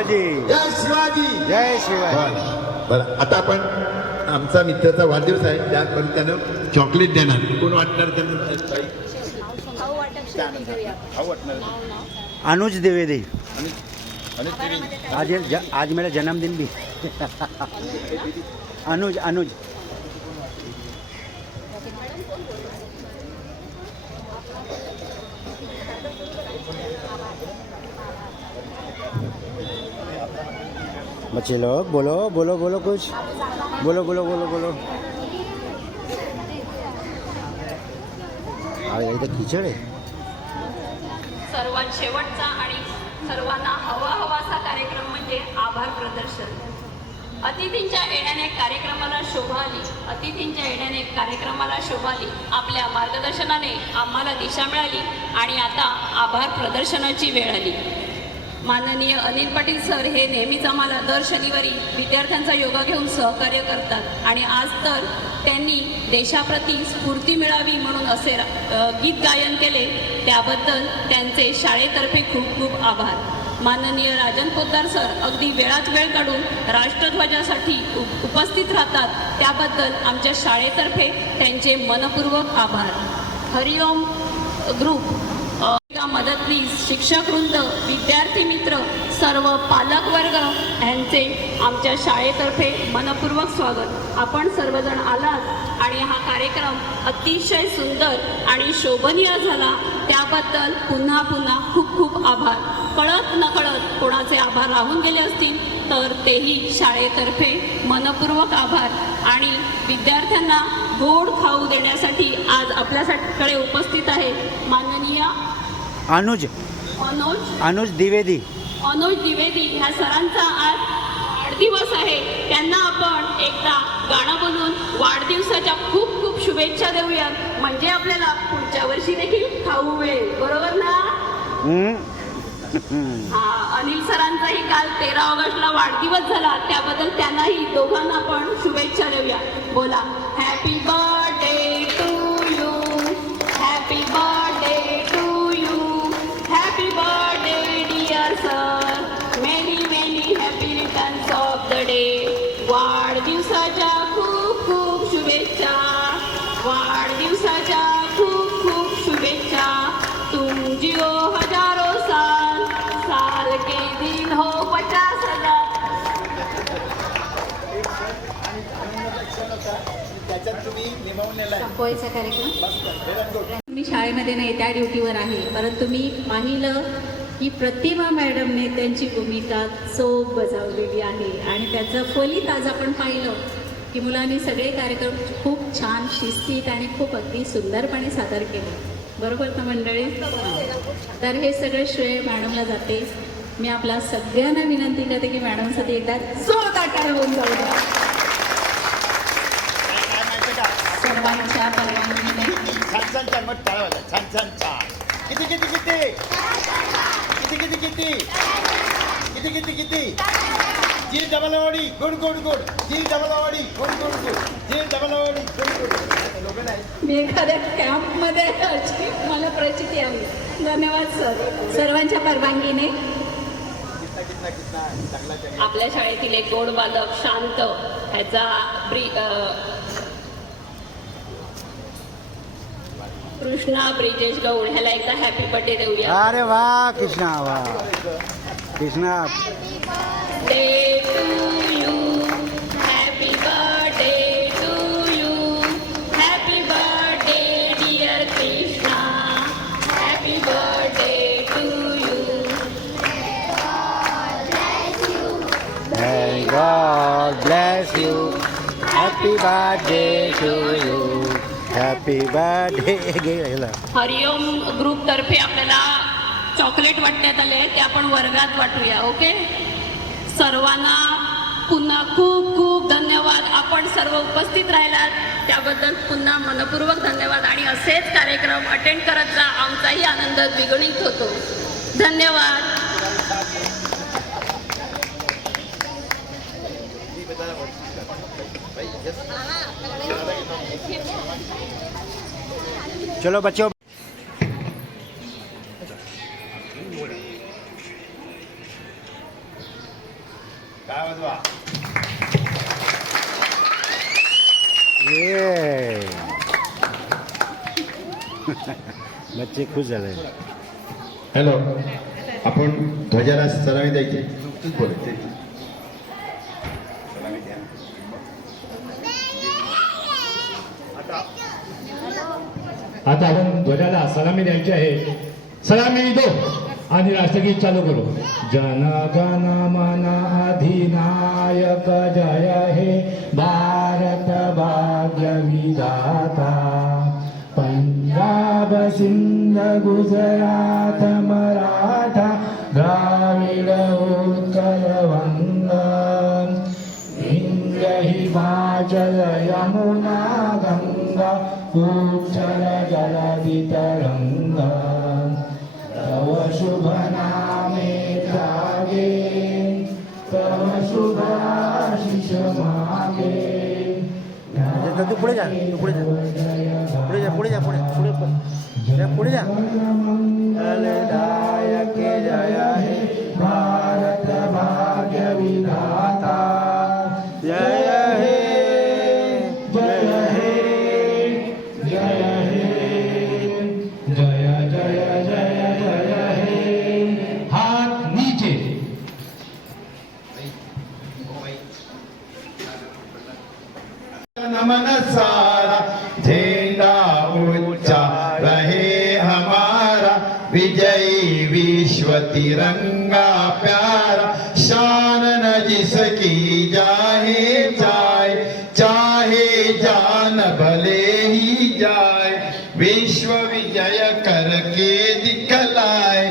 शिवाजी. जय शिवाजी. जय शिवाजी. बरं आता आपण आमचा मित्राचा वाढदिवस आहे त्यात त्यानं चॉकलेट देणार. कोण वाटणार त्यांना? अनुज द्विवेदी. आज मेरा जन्मदिन भी. अनुज अनुज बच्चे लोग बोलो बोलो बोलो कुछ बोलो बोलो बोलो बोलो. अरे इथं खिचड आहे. सर्वात शेवटचा आणि सर्वांना हवा हवासा कार्यक्रम म्हणजे आभार प्रदर्शन. अतिथींच्या येण्याने कार्यक्रमाला शोभा आली. अतिथींच्या येण्याने कार्यक्रमाला शोभा आली. आपल्या मार्गदर्शनाने आम्हाला दिशा मिळाली आणि आता आभार प्रदर्शनाची वेळ आली. माननीय अनिल पाटील सर हे नेहमीच आम्हाला दर शनिवारी विद्यार्थ्यांचा योगा घेऊन सहकार्य करतात आणि आज तर त्यांनी देशाप्रती स्फूर्ती मिळावी म्हणून असे गीत गायन केले. त्याबद्दल त्यांचे शाळेतर्फे खूप खूप आभार. माननीय राजन पोद्दार सर अगदी वेळात वेळ काढून राष्ट्रध्वजासाठी उपस्थित राहतात. त्याबद्दल आमच्या शाळेतर्फे त्यांचे मनपूर्वक आभार. हरिओम ग्रुप मदतनीस, शिक्षक वृंद, विद्यार्थी मित्र, सर्व पालक वर्ग यांचे आमच्या शाळेतर्फे मनपूर्वक स्वागत. आपण सर्वजण आलात आणि हा कार्यक्रम अतिशय सुंदर आणि शोभनीय झाला. त्याबद्दल पुन्हा पुन्हा खूप खूप आभार. कळत नकळत कोणाचे आभार राहून गेले असतील तर तेही शाळेतर्फे मनपूर्वक आभार. आणि विद्यार्थ्यांना गोड खाऊ देण्यासाठी आज आपल्याकडे उपस्थित आहे माननीय अनुज द्विवेदी. अनुज द्विवेदी ह्या सरांचा आज वाढदिवस आहे. त्यांना आपण एकदा गाणं बोलून वाढदिवसाच्या खूप खूप शुभेच्छा देऊयात. म्हणजे आपल्याला पुढच्या वर्षी देखील खाऊ मिळेल. बरोबर ना? अनिल सरांचाही काल 13 ऑगस्टला वाढदिवस झाला. त्याबद्दल त्यांनाही दोघांना आपण शुभेच्छा देऊया. बोला happy birthday to you. Happy birthday to you. Happy birthday dear sir. Many many happy returns of the day. वाढदिवसाच्या खूप खूप शुभेच्छा. वाढदिवसाच्या खूप खूप शुभेच्छा. तुम जिओ हजारो साल. साल के दिन हो 50,000. संपवायचा कार्यक्रम. मी शाळेमध्ये नाही, त्या ड्युटीवर आहे. परंतु मी पाहिलं की प्रतिभा मॅडमने त्यांची भूमिका चोख बजावलेली आहे आणि त्याचं फलित आज आपण पाहिलं की मुलांनी सगळे कार्यक्रम खूप छान शिस्तीत आणि खूप अगदी सुंदरपणे सादर केले. बरोबर ना मंडळी? तर हे सगळं श्रेय मॅडमला जाते. मी आपल्या सगळ्यांना विनंती करते की मॅडमसाठी एकदा जोरदार टाळ्या होऊन जाऊ द्या. सर्वांच्या परवानगीने छान छान मग टाळा वाजवा. छान छान छान. किती किती किती किती किती किती किती किती किती. जी डबलवाडी गुड गुड गुड. जी डबलवाडी गुड गुड गुड. जी डबलवाडी गुड गुड. मी एखाद्या कॅम्पमध्ये अशी मला प्रचिती आली. धन्यवाद सर. सर्वांच्या परवानगीने आपल्या शाळेतील एक गोड बालक शांत ह्याचा कृष्णा ब्रिजेश गौड ह्याला एकदा हॅपी बर्थडे देऊया. अरे वा कृष्णा. वा Krishna. Day to you. Happy birthday to you. Happy birthday dear Krishna. Happy birthday to you. May God bless you. Happy birthday to you. Happy birthday. Hariom group तर्फे आपल्याला चॉकलेट वाटण्यात आले. ते आपण वर्गात वाटूया. ओके. सर्वांना पुन्हा खूप खूप धन्यवाद. आपण सर्व उपस्थित राहिलात त्याबद्दल पुन्हा मनपूर्वक धन्यवाद. आणि असेच कार्यक्रम अटेंड करत जा. आमचाही आनंद द्विगुणित होतो. धन्यवाद. चलो बच्चों. टाळ्या वाजवा. ये बच्चे खुश झाले. हॅलो, आपण ध्वजाला सलामी द्यायची. नुकतीच बोलते. सलामी द्या. आता आता आपण ध्वजाला सलामी द्यायची आहे. सलामी दो आणि राष्ट्रगीत चालू करू. जन गण मन अधिनायक जय हे भारत भाग्य विधाता. पंजाब सिंध गुजरात मराठा द्राविड उत्कल वंग. हिंद हिमाचल यमुना गंगा उच्चल जलधि तरंग. तव शुभ नामे जागे तव शुभ आशीष मागे. तू पुढे जा, तू पुढे जा, पुढे जा, पुढे जा, पुढे पुढे पुढे जा. मंगलदायक जय हे भारत भाग्य विधाता. जय हे जय हे जय हे जय जय जय जय हे. हात नीचे. नमन सारा झेंडा ऊंचा रहे हमारा. विजयी विश्व तिरंगा प्यारा. शान न जिसकी जाहे जाए चाहे जान भले ही जाए. विश्व विजय करके दिखलाए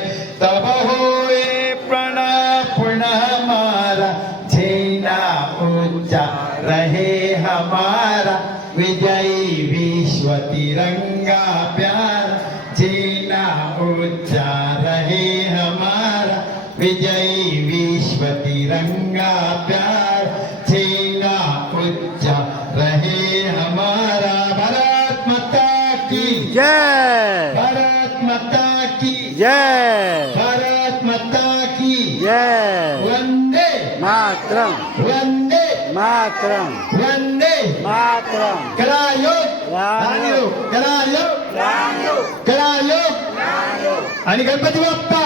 तब होए प्रणव पुनः हमारा. झेंडा ऊंचा रहे हमारा. विजयी विश्व तिरंगा प्यारा. झेंडा ऊंचा रहे हमारा. विजयी विश्व तिरंगा प्यारा. झेंडा ऊंचा रहे हमारा. भारत माता की जय. भारत माता की जय. भारत माता की जय. वंदे मातरम. वंदे मातरम. वंदे मातरम. करायोग रामयोग. करायोग रामयोग. करायोग. आणि गणपती बाप्पा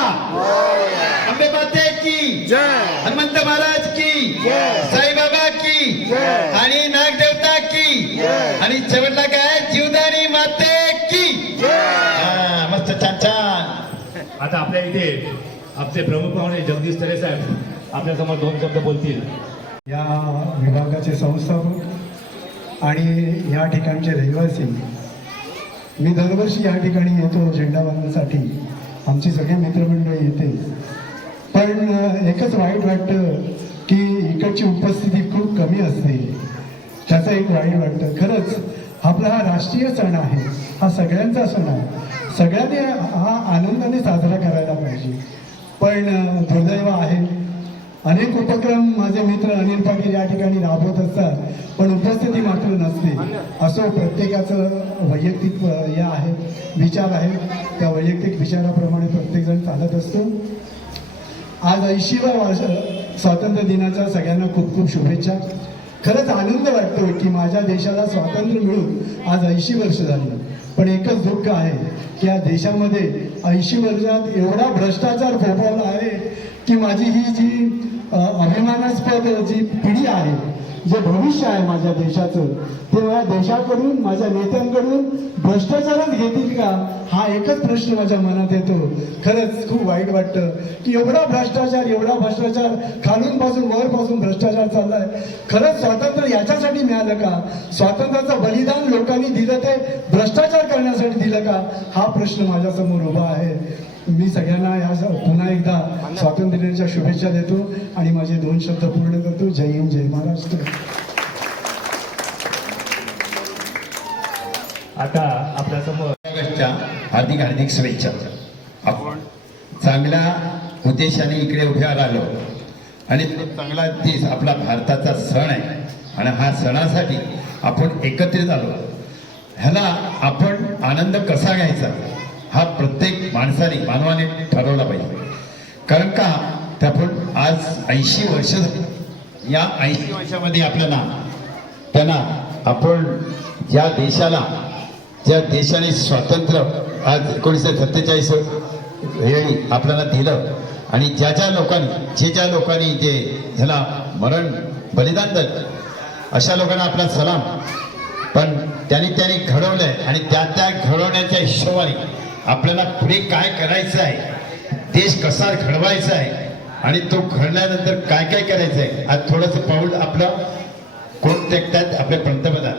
अंबे माते की जय. हनुमंत महाराज की जय. साईबाबा की जय. आणि नागदेवता की जय. आणि शेवटला काय जीवदानी माते की हा, मस्त छान छान. आता आपल्या इथे आमचे प्रमुख पाहुणे जगदीश तरे साहेब आपल्या समोर 2 शब्द बोलतील. या विभागाचे संस्थापक आणि या ठिकाणचे रहिवासी. मी दरवर्षी या ठिकाणी येतो झेंडावंदनासाठी. आमची सगळी मित्रमंडळी येते. पण एकच वाईट वाटतं की इकडची उपस्थिती खूप कमी असते. त्याचं एक वाईट वाटतं. खरंच आपला हा राष्ट्रीय सण आहे. हा सगळ्यांचा सण आहे. सगळ्यांनी हा आनंदाने साजरा करायला पाहिजे. पण दुर्दैव आहे, अनेक उपक्रम माझे मित्र अनिल पाटील या ठिकाणी राबवत असतात, पण उपस्थिती मात्र नसते. असो, प्रत्येकाचं वैयक्तिक हे आहे, विचार आहे. त्या वैयक्तिक विचाराप्रमाणे प्रत्येकजण चालत असतो. आज 80वा वर्ष स्वातंत्र्य दिनाच्या सगळ्यांना खूप खूप शुभेच्छा. खरंच आनंद वाटतो की माझ्या देशाला स्वातंत्र्य मिळून आज 80 वर्ष झाली. पण एकच दुःख आहे की या देशामध्ये 80 वर्षात एवढा भ्रष्टाचार फोफावला आहे की माझी ही जी अभिमानास्पद जी पिढी आहे, जे भविष्य आहे माझ्या देशाचं, ते माझ्या देशाकडून, माझ्या नेत्यांकडून भ्रष्टाचारच घेतील का, हा एकच प्रश्न माझ्या मनात येतो. खरंच खूप वाईट वाटतं की एवढा भ्रष्टाचार खालून पासून वरपासून भ्रष्टाचार चाललाय. खरंच स्वातंत्र्य याच्यासाठी मिळालं का? स्वातंत्र्याचं बलिदान लोकांनी दिलं ते भ्रष्टाचार करण्यासाठी दिलं का? हा प्रश्न माझ्यासमोर उभा आहे. मी सगळ्यांना या पुन्हा एकदा स्वातंत्र्य दिनाच्या शुभेच्छा देतो आणि माझे 2 शब्द पूर्ण करतो. जय हिंद, जय महाराष्ट्र. आता आपल्या समोर ऑगस्टच्या हार्दिक हार्दिक शुभेच्छा. आपण चांगल्या उद्देशाने इकडे उभ्या राहिलो आणि तो चांगला देश आपला भारताचा सण आहे आणि हा सणासाठी आपण एकत्रित आलो. ह्याला आपण आनंद कसा घ्यायचा हा प्रत्येक मानवाने ठरवला पाहिजे. कारण का तर आपण आज 80 वर्ष झाली या 80 वर्षामध्ये आपल्याला त्यांना आपण ज्या देशाने स्वातंत्र्य आज 1947 वेळी आपल्याला दिलं आणि ज्या लोकांनी जे ह्याला मरण बलिदान दिलं अशा लोकांना आपला सलाम. पण त्यांनी घडवलंय आणि त्या घडवण्याच्या हिशोबाने आपल्याला पुढे काय करायचं आहे, देश कसा घडवायचा आहे आणि तो घडल्यानंतर काय काय करायचं आहे. आज थोडंसं पाऊल आपलं कोण टाकतात, आपले पंतप्रधान.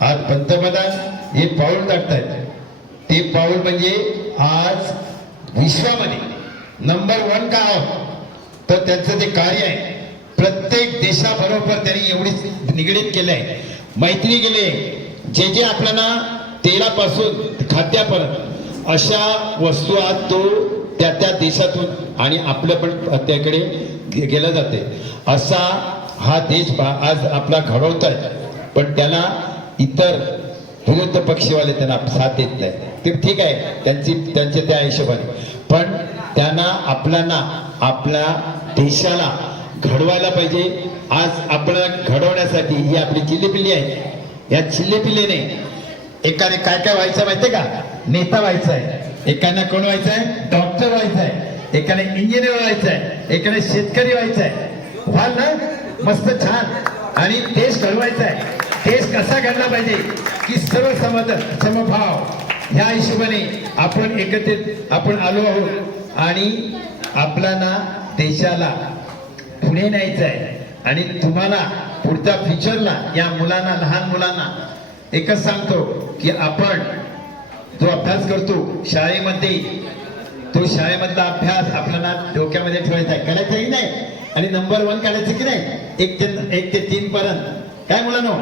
आज पंतप्रधान हे पाऊल टाकतायत. ते पाऊल म्हणजे आज विश्वामध्ये नंबर 1 का आहोत तर त्यांचं ते कार्य आहे. प्रत्येक देशाबरोबर त्यांनी एवढी निगडीत केलंय, मैत्री केली आहे. जे आपल्याला तेलापासून खाद्यापर्यंत अशा वस्तू आज तो त्या देशातून आणि आपल्या पण त्याकडे गेलं जाते. असा हा देश आज आपला घडवत आहे. पण त्याला इतर विरुद्ध पक्षीवाले त्यांना साथ देत नाही. ते ठीक आहे त्यांचे त्या हिशोबाने, पण त्यांना आपल्या देशाला घडवायला पाहिजे. आज आपल्याला घडवण्यासाठी ही आपली चिल्लीपिल्ली आहे. या चिल्लीपिल्लीने एकाने काय व्हायचं माहितीये का, नेता व्हायचा आहे, एकाने कोण व्हायचं आहे, डॉक्टर व्हायचं आहे, एकाने इंजिनियर व्हायचं आहे, एकाने शेतकरी व्हायचं आहे. व्हाल ना, मस्त छान. आणि देश घडवायचा आहे. देश कसा घडला पाहिजे की सर्व समभाव ह्या हिशोबाने आपण एकत्रित आपण आलो आहोत आणि आपल्याला देशाला पुढे न्यायचं आहे. आणि तुम्हाला पुढच्या फ्युचरला या मुलांना, लहान मुलांना एकच सांगतो की आपण जो अभ्यास करतो शाळेमध्ये, तो शाळेमधला अभ्यास आपल्याला डोक्यामध्ये ठेवायचा आहे, करायचा की नाही. आणि नंबर 1 काढायचं की नाही, 1 ते 3 पर्यंत. काय मुलांनो,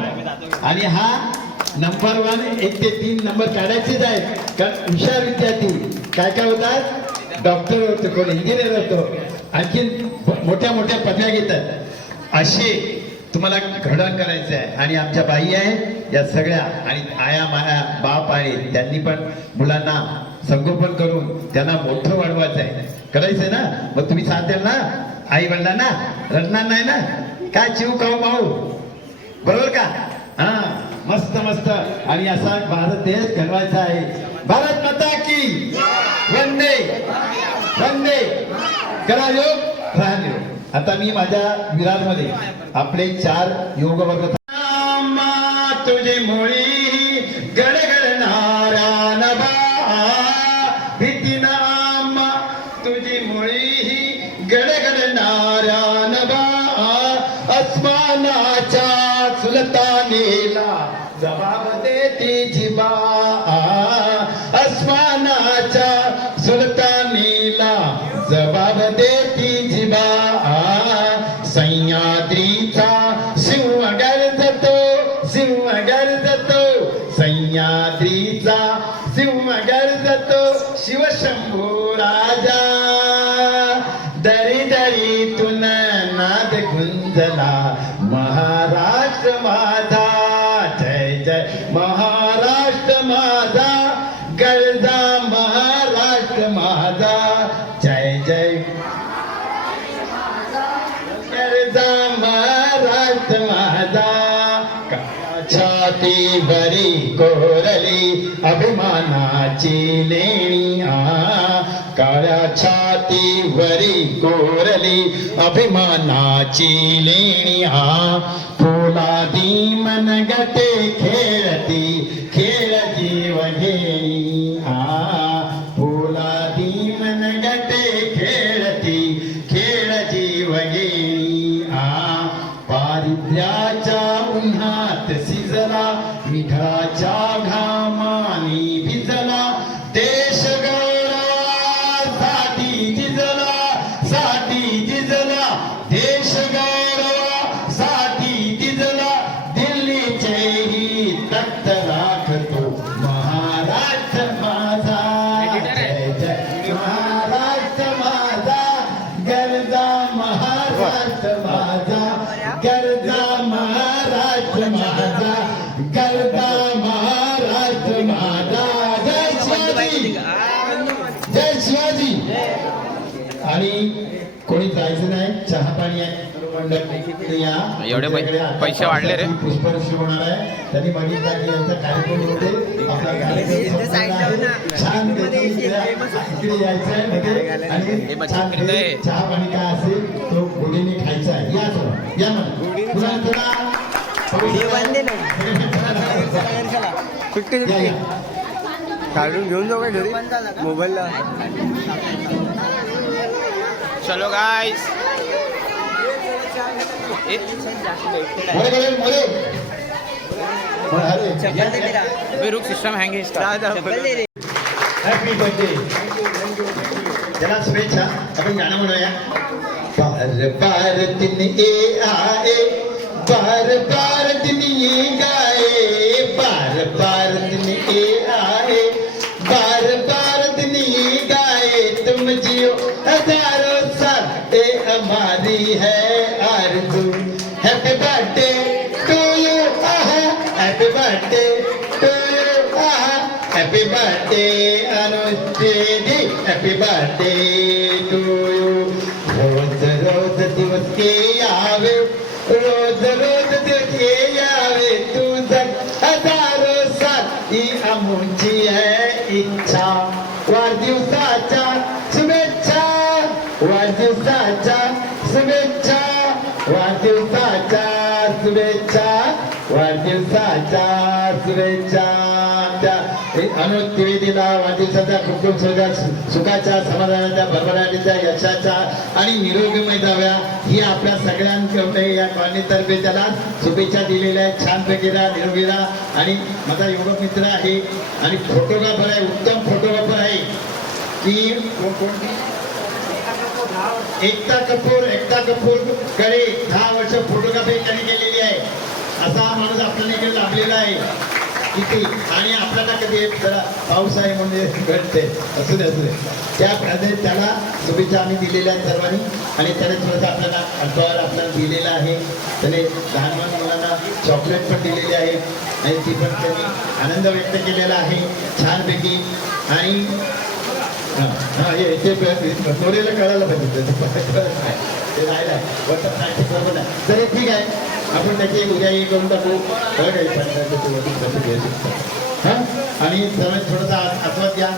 आणि हा नंबर 1 1 ते 3 नंबर काढायचेच आहेत. कारण हुशार विद्यार्थी काय होतात, डॉक्टर होतो, कोण इंजिनियर होतो, आणखी मोठ्या पदव्या घेतात. असे तुम्हाला घडण करायचं आहे. आणि आमच्या बाई आहे या सगळ्या, आणि आया माया बाप आहे, त्यांनी पण मुलांना संगोपन करून त्यांना मोठं वाढवायचं आहे, करायचंय ना. मग तुम्ही साथ द्याल ना आई वडिलांना, रडणार नाही ना. काय चिव खाऊ भाऊ, बरोबर का. हा, मस्त. आणि असा भारत देश घडवायचा आहे. भारत माता की वंदे वंदे. करा योग, राहा योग. आता मी माझ्या विरारमध्ये आपले 4 योग वर्ग. तुझे मुळी गडगडणाऱ्या नभा भीतीनाम, तुझी मुळी गडगडणाऱ्या नभा अस्मानाच्या सुलतानीला जबाब देती जिबा. अस्मानाच्या सुलतानीला जबाब देती जिबा. सह्याद्रीचा सिंह गर्जतो, सह्याद्रीचा सिंह गर्जतो, शिवशंभू राजा. दरी नाद गुंजला महाराष्ट्र माझा. जय महाराष्ट्र माझा, गर्जा महाराष्ट्र माझा. जय गर्जा महाराष्ट्र माझा. छातीवरी कोरली अभिमानाची लेणी, काळ्या छातीवरी कोरली अभिमानाची लेणी. पोलादी मनगटे खेळती खेळ जीव घेणी. पोलादी मनगटे खेळती खेळ जीव घेणी. पारिद्र्याच्या उन्हात सिजला, मिठाच्या घामानी भिजला, देश गौरवासाठी झिजला, देश गौरवासाठी झिजला. दिल्लीचेही तख्त राखतो महाराष्ट्र माझा. जय महाराष्ट्र माझा, गर्जा महाराष्ट्र माझा. गर्जा महाराष्ट्र माझा, गर्जा महाराष्ट्र माझा. मंडळ या एवढे पैसे वाढले रे. पुष्पवृष्टी होणार आहे. त्यांनी बघितला की यांचा कार्यक्रम होते आपला कार्यक्रम छान इकडे यायचं आहे आणि छान चहा पाणी काय असेल तो गुढीने खायचा आहे. या चला या म्हणा पुन्हा चला काढून घेऊन जाऊ का घरी मोबाईलला. चलो गाइस. अभी रुक, सिस्टम हैंग है इसका. Happy birthday. त्याला शुभेच्छा. आपण गाणं म्हणूया. बार बार दिन ये आए, बार बार दिन ये गाए, बार बार दिन ये आए, बार बार दिन ये गाए, तुम जियो हजारों साल ये हमारी है आरज़ू. Happy birthday to you, happy birthday to you, happy birthday Anushthi ji, happy birthday to you. रोज रोज दिवस के यावे, रोज रोज दिवस के यावे, तुझं हजारों साल ही आमची है इच्छा. वाढदिवसाच्या शुभेच्छा, वाढदिवसाच्या शुभेच्छा, वाढदिवसाच्या शुभेच्छा, वाढदिवसाच्या शुभेच्छा. त्या अनुज त्रिवेदीला वाढदिवसाच्या खूप खूप सुखाच्या, समाधानाच्या, भरभराटीच्या, यशाच्या आणि निरोगीमय जाव्या ही आपल्या सगळ्यांकडे या कॉलनीतर्फे त्याला शुभेच्छा दिलेल्या आहेत. छानपैकी राहा, निरोगी राहा. आणि माझा युवक मित्र आहे आणि फोटोग्राफर आहे, उत्तम फोटोग्राफर आहे की एकता कपूर कडे 10 वर्ष फोटोग्राफी त्यांनी केलेली आहे. असा माणूस आपल्याला इकडे लाभलेला आहे किती. आणि आपल्याला कधी जरा पाऊस आहे म्हणजे घडते असू दे. त्याप्रमाणे त्याला शुभेच्छा आम्ही दिलेल्या आहेत सर्वांनी. आणि त्याने थोडंसं आपल्याला अल्पावर आपल्याला दिलेला आहे. त्याने लहान लहान मुलांना चॉकलेट पण दिलेली आहे आणि ती पण त्यांनी आनंद व्यक्त केलेला आहे छानपैकी. आणि ते नोरेला कळायला पाहिजे ते राहिलं आहे बरोबर आहे. तरी ठीक आहे, आपण त्याची उद्या हे करून टाकू. हां आणि त्यामुळे थोडासा आस्वाद घ्या.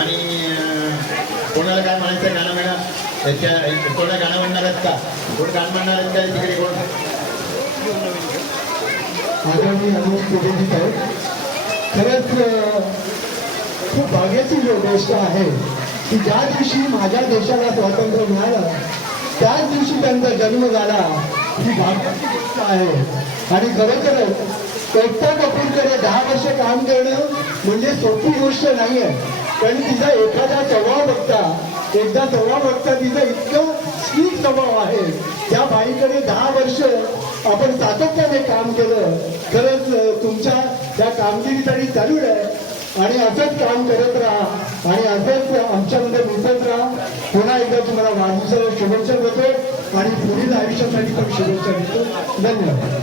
आणि कोणाला काय म्हणायचं गाणं म्हणा, त्याच्या कोणा गाणं म्हणणार आहेत का, कोण गाणं म्हणणार आहेत का तिकडे कोण. आदरणीय अनुज त्रिवेदी साहेब, खरंच खूप भाग्याची गोष्ट आहे की ज्या दिवशी माझ्या देशाला स्वातंत्र्य मिळालं त्याच दिवशी त्यांचा जन्म झाला. ही भाग्याची गोष्ट आहे. आणि खरोखरच एकता कपूरकडे 10 वर्ष काम करणं म्हणजे सोपी गोष्ट नाही आहे. कारण तिचा एखादा स्वभाव बघता तिचा इतकं स्वीट स्वभाव आहे. त्या बाईकडे 10 वर्ष आपण सातत्याने काम केलं. खरंच तुमच्या त्या कामगिरीसाठी चालू आहे आणि असंच काम करत राहा आणि असंच आमच्यामध्ये मिसळत राहा. पुन्हा एकदा तुम्हाला वाढदिवसाला शुभेच्छा देतो आणि पुढील आयुष्यासाठी पण शुभेच्छा देतो. धन्यवाद.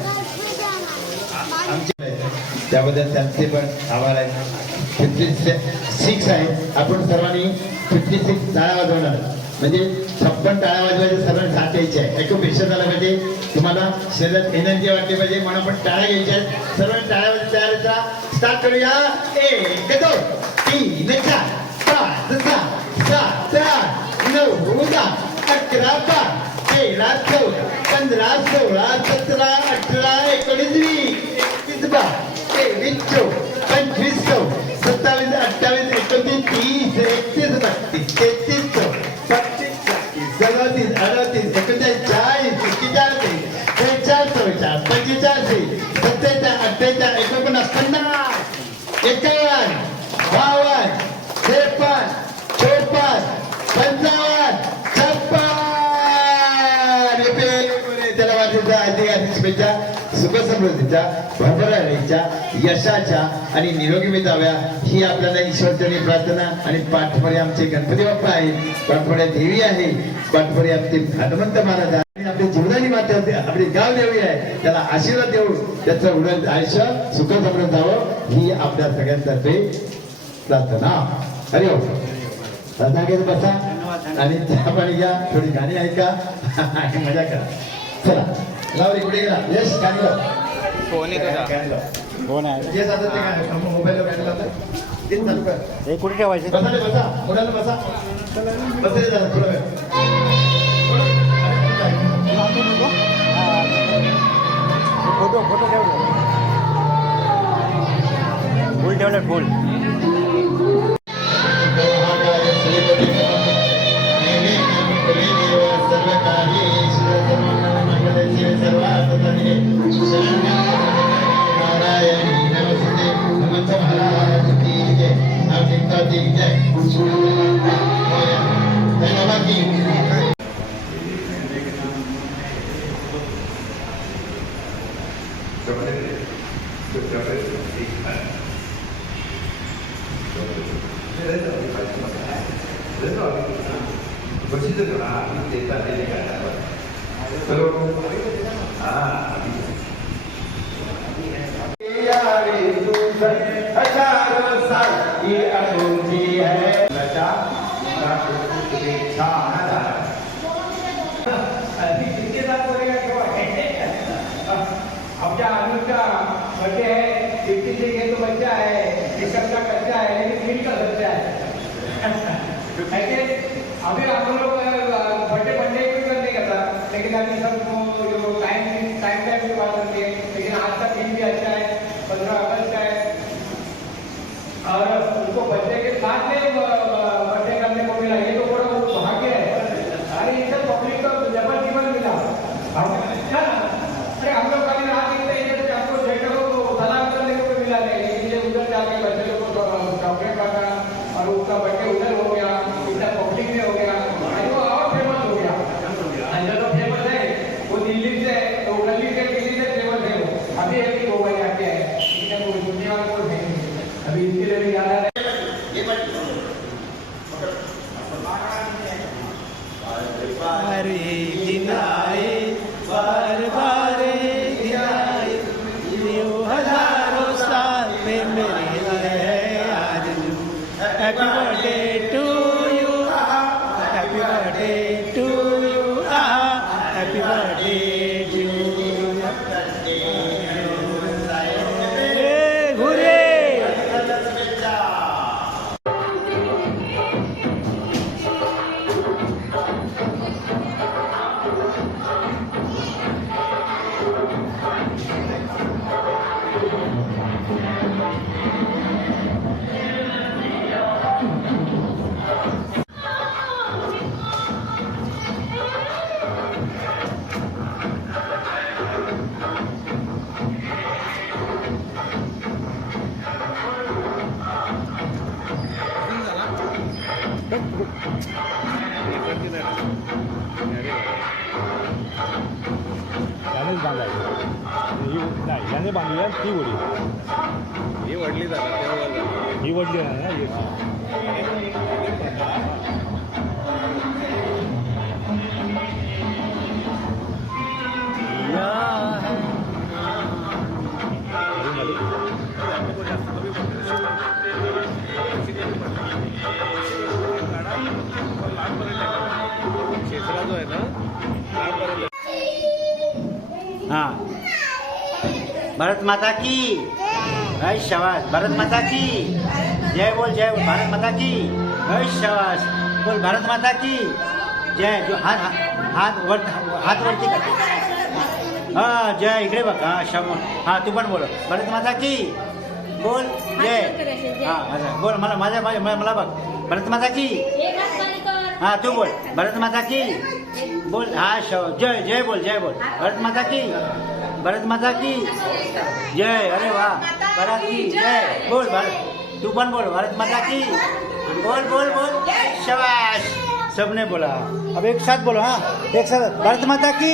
त्याबद्दल त्यांचे पण आभार आहे. 56 आहे. आपण सर्वांनी 56 टाळ्या वाजवणार म्हणजे 56 टाळ्या वाजवायचे सर्वांनी साथ द्यायचे आहे. एकूण पेशा झाला पाहिजे, तुम्हाला शरीरात एनर्जी वाटली पाहिजे म्हणून आपण टाळ्या घ्यायच्या आहेत. सर्वांनी टाळ्या तयारीचा स्टार्ट करूया. 1 2 3 4 5 6 7 8 9 10 11 12 13 14 15 16 17 18 19 20 21 22 23 24 25 27 28 29 30 31 32 33 34 35 37 38 39 40 41 42 43 44 45 46 47 48 49 51 52 53 54 55 56 त्याला वाटतं अधिक शुभेच्छा, सुख समृद्धीच्या, भरभराटीच्या, यशाच्या आणि निरोगी जाव्या ही आपल्याला ईश्वरचरणी प्रार्थना. आणि पाठपुढे आमचे गणपती बाप्पा आहेत, पाठपुढे देवी आहे, पाठपुढे आमचे हनुमंत महाराज आहे, आपली जीवनाची माता आपली गाव देवी आहे. त्याला आशीर्वाद देऊन त्याचं उडत आयुष्य सुख समृद्ध जावं ही आपल्या सगळ्यांतर्फे प्रार्थना. हरि ओम. रत्नागिरी बसा आणि चहा पाणी घ्या, थोडी गाणी ऐका आणि मजा करा. चला लाव इकडे गेला यश गाणं फोन आहे तुझा कोण आहे जे जातं ते गाणं मोबाईलवर गाणं लावतं ते चालू कर हे कुठे ठेवायचे बसा रे बसा कोणाला बसा बस रे जरा थोडा वेळ फोटो फोटो ठेव फुल ठेवलं फुल आपल्या अनुजका बर्थडे है 50 से ये तो बच्चा है ऋषभ का बच्चा है लेकिन दिल का बच्चा है ऐसे अभी हम लोग बर्थडे बर्थडे भी करने का था लेकिन अभी सब टाइम टाइम की बात करते हैं लेकिन आज का दिन भी अच्छा है 15 अगस्त का है और उसको बच्चे के साथ में बर्थडे करने को मिला ये तो बड़ा भाग्य है अरे ये सब पब्लिक को जबर जीवन मिला अरे हम लोग कभी रात निकले इधर से हमको जेठों को सलाम करने को मिला नहीं लेकिन ये उधर जाके बच्चे लोग को चॉकलेट बांटा और उसका बर्थडे उधर हो गया इतना पब्लिक में हो गया वो और फेमस हो गया जो तो फेमस है वो दिल्ली से तो दिल्ली से फेमस है वो अभी अभी हो गए आके है लेकिन वो दुनिया में कोई नहीं अभी इसके लिए भी याद आ Happy birthday to you. Happy birthday to you. Happy birthday to you. Hey, hooray! यानेच बांधायचं नाही याने बांधूया ती वडी ही वडली ही वडली नाही ना क्षेत्रा जो आहे ना हाँ भारत माता की जय शाबाश भारत माता की जय बोल भारत माता की जय शाबाश बोल भारत माता की जय जो हात वरती कर हाँ जय इकडे बघ हाँ शामोन हाँ तू पण बोल भारत माता की बोल जय हाँ बोल मला बघ भारत माता की हाँ तू बोल भारत माता की बोल हाँ जय बोल भारत माता की जय अरे वाह भारत की जय बोल भारत तू पण बोल भारत माता की बोल शाबाश सबने बोला अब एक साथ बोलो हाँ एक साथ भारत माता की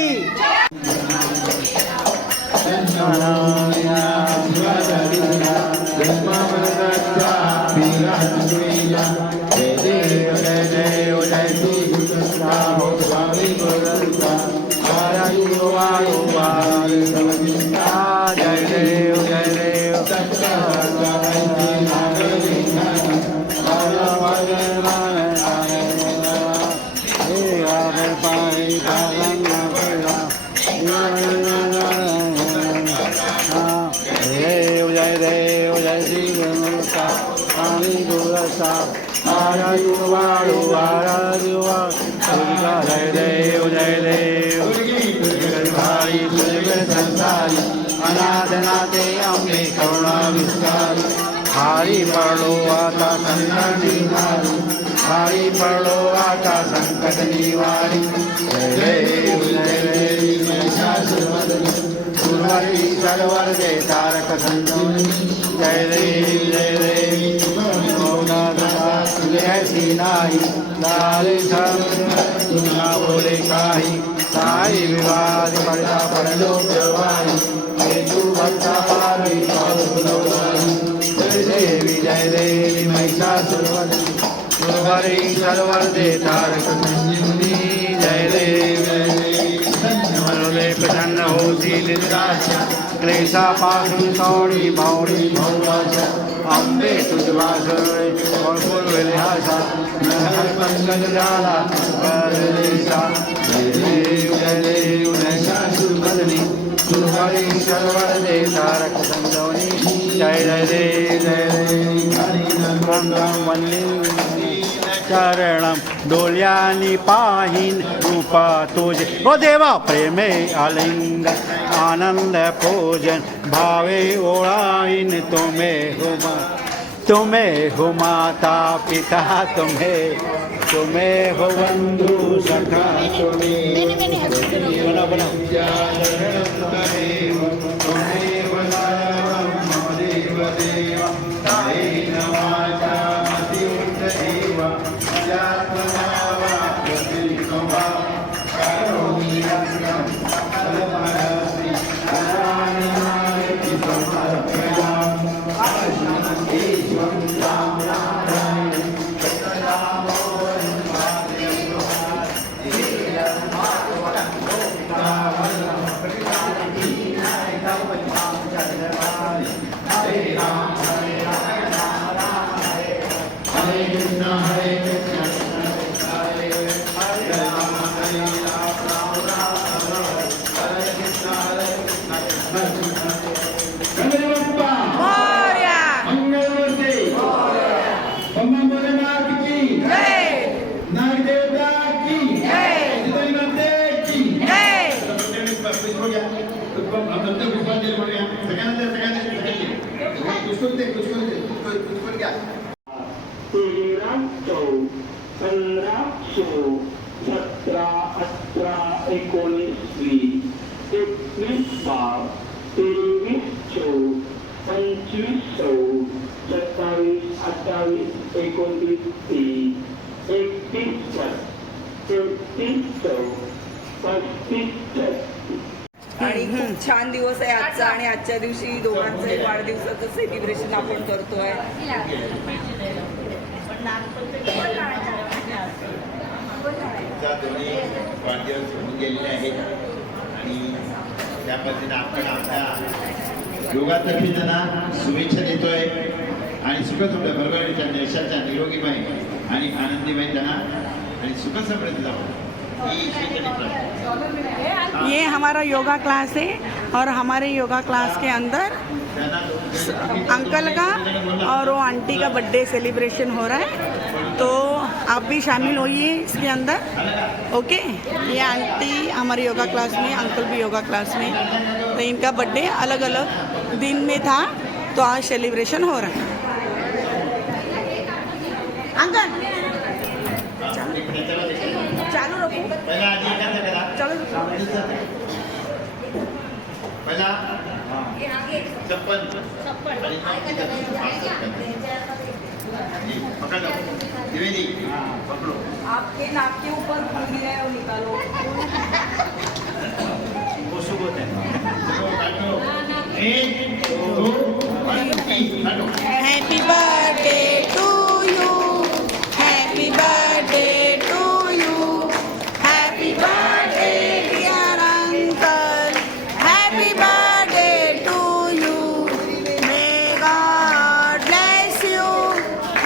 वासा आराधू वाळू आराधू जय देव जय देव भाई तुझे संसारी अनादनाते अंबे करुणा विस्तारी हारी पडो आता संकट निवारी हारी पडो आता संकट निवारी जय देव महिषासुरमर्दिनी सुरवरी सर्वर जय तारक संजोनी जय देव ऐसी नाही लाले तुना बोले काही साई विवाद पडता पडलो जवानी तू भक्ता पारवी जय देवी महिषासुरमर्दिनी सुरवरी सर्वर जय तारक संजीवनी जय देव मनोले प्रसन्न होती निराशा क्लेशापासून सोडी भावडी भौराशा अंबे तुझ वासरे भरपूर वेळासा पंकज झाला परदेशा जय देव महिषासुरमर्दिनी सुरवरी सर्वर जय तारक संजीवनी जय देव चरणम डोल्यानी पाहीन रूपा तुझे ओ देवा प्रेमे आलिंग आनंद पूजन भावे ओळाईन तुम्हें हो माता पिता तुम्हें हो बंधु सखा आणि खूप छान दिवस आहे आजचा आणि आजच्या दिवशी दोघांचंही वाढदिवसाचं सेलिब्रेशन आपण करतोय. दोन्ही वाढदिवस होऊन गेलेले आहेत आणि त्या पद्धतीने आपण आपल्या योगातर्फे त्यांना शुभेच्छा देतोय आणि सुखसमृद्ध भरभराटीच्या देशाच्या निरोगीमय आणि आनंदीमय त्यांना आणि सुखसमृद्ध जावं. ये हमारा योगा क्लास है और हमारे योगा क्लास के अंदर अंकल का और वो आंटी का बर्थडे सेलिब्रेशन हो रहा है, तो आप भी शामिल होइए इसके अंदर. ओके, ये आंटी हमारे योगा क्लास में, अंकल भी योगा क्लास में, तो इनका बर्थडे अलग अलग दिन में था, तो आज सेलिब्रेशन हो रहा है. अंकल चालू रखो, चलो पहिला चप्पल पकड़ो द्विवेदी पकड़ो. आपके नाक के ऊपर फूल गिरा है वो निकालो. वो शुभ होता है. 1 2 3 happy birthday to you, happy birthday to you, happy birthday dear uncle, happy birthday to you, may God bless you,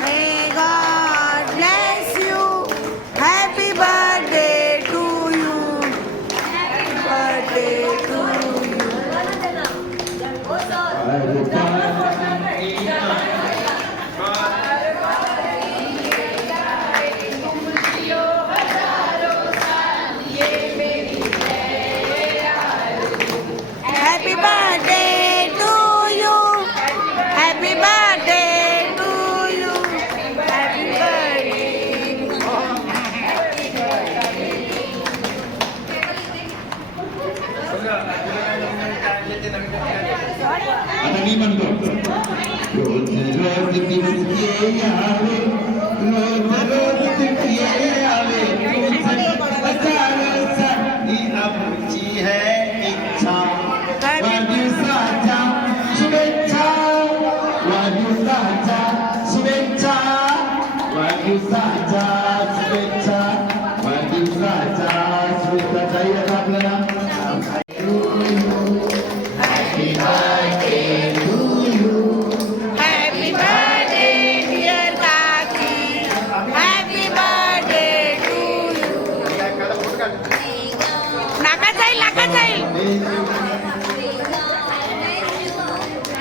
may God bless you, happy birthday to you, happy birthday to you. आता मी म्हणतो रोज रोज तितके यावे रोज रोज तितके यावे ही आमची है इच्छा वाढदिवसाच्या शुभेच्छा वाढदिवसाच्या शुभेच्छा वाढदिवसाच्या शुभेच्छा वाढदिवसाच्या शुभेच्छा ताई आता आपल्याला Happy birthday, dear Kaki. Happy birthday to you. नाका जाईल.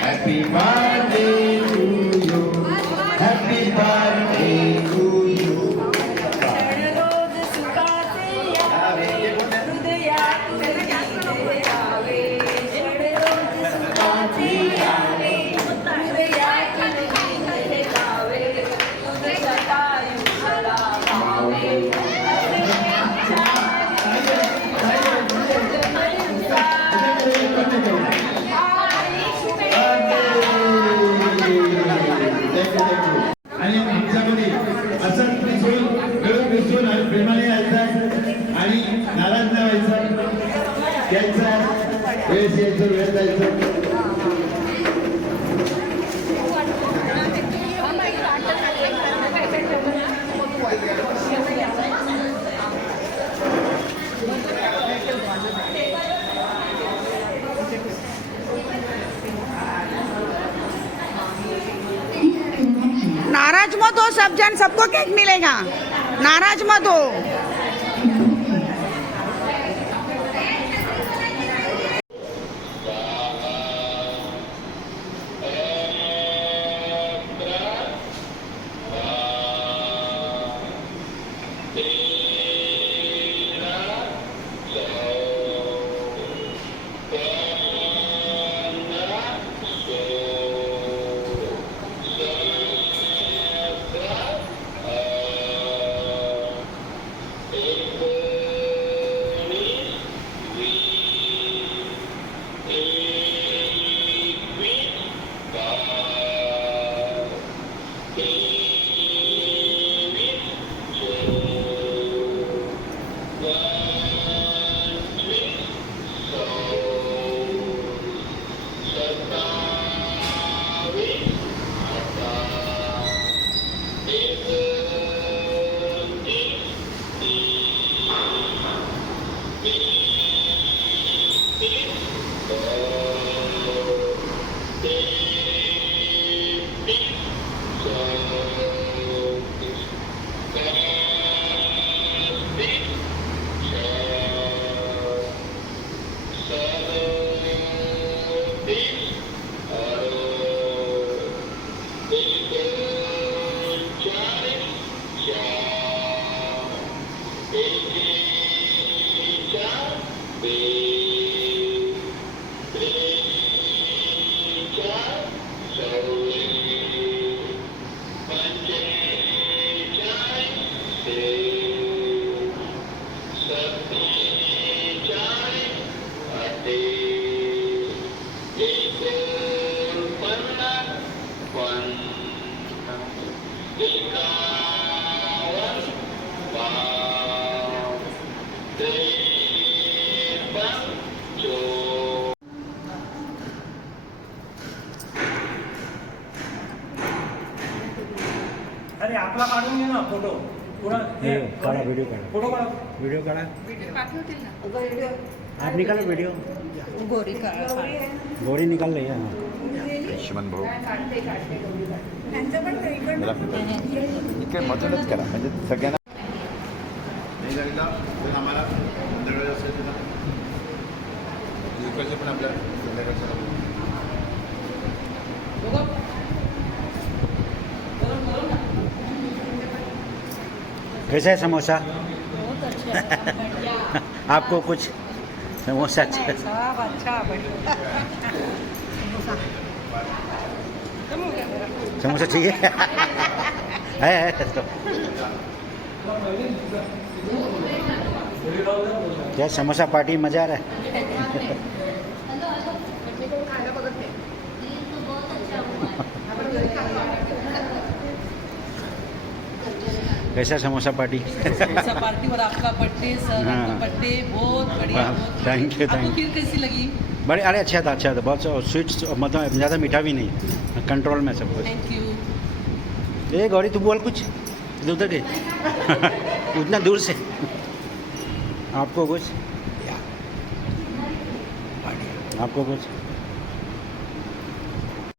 Happy birthday to you. Happy birthday to you. रोज सुखाचे यावे, हृदयातून गीते गावे. रोज सुखाचे यावे, हृदयातून गीते गावे. तुझ्या आयुष्याला वावे. आणि आमच्यामध्ये असं मिळून मिसळून आणि प्रेमाने यायचं आणि नाराज नाही व्हायचं यायचं वेळेस यायचं वेळ जायचं. नाराज मत हो सब जन, सबको केक मिलेगा. नाराज मत हो. अरे आपला काढून घे ना फोटो. काढा व्हिडिओ काढा फोटो काढा. व्हिडिओ काढा आप निकालो वीडियो गोरी निकाल रही है लक्ष्मण भाऊ इकडे मदतच करा म्हणजे सगळ्यांना नाही लागला तर आम्हाला मंडळ असेल तुला इकडचे पण आपल्या संध्याकाळच्या कैसा है समोसा आपको कुछ समोसा अच्छा समोसा ठीक है तो क्या समोसा पार्टी मजा आ रहा है कैसा समोसा पार्टी? समोसा पार्टी और आपका बर्थडे सर, हाँ। आपका बर्थडे बहुत बढ़िया। वाह, बहुत थैंक यू, आपको थैंक खीर कैसी लगी? बड़े अरे अच्छा था बहुत स्वीट्स, मतलब ज़्यादा मीठा भी नहीं, कंट्रोल में सब कुछ। Thank you. ए गौरी तू बोल कुछ, इधर उधर गए उतना दूर से। आपको कुछ? आपको कुछ?